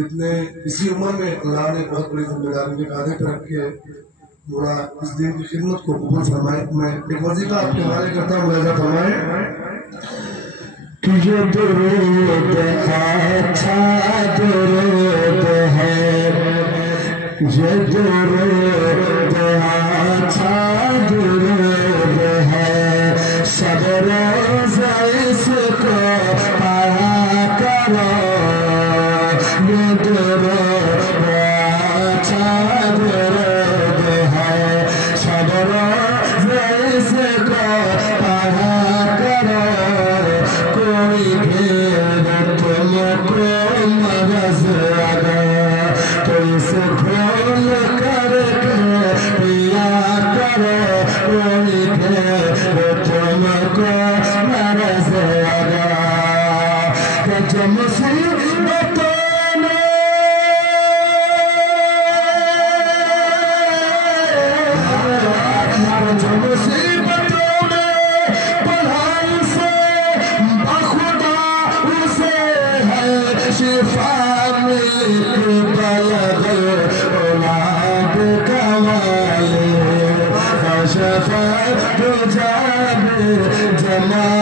اتنے اسی عمر میں اللہ نے بہت بڑی ذمہ داری کے کاندھے پہ رکھ کے تھوڑا اس دین کی خدمت کو قبول فرمائے. میں ایک وظیفہ آپ کے حوالے کرتا ہوں, ملاحظہ فرمائیں. یہ درود اچھا درود ہے, یہ درود اچھا درود ہے, سب روز اس کو پڑھا کرو. یہ درود اچھا درود ہے, سب روز اس کو پڑھا کرو. کوئی بھیڑ تم کو مرض اگر تو اس کھول کر کے پیا کرو. کوئی بھیڑ تم کو مرض اگر کہ جو مصیبتوں جمال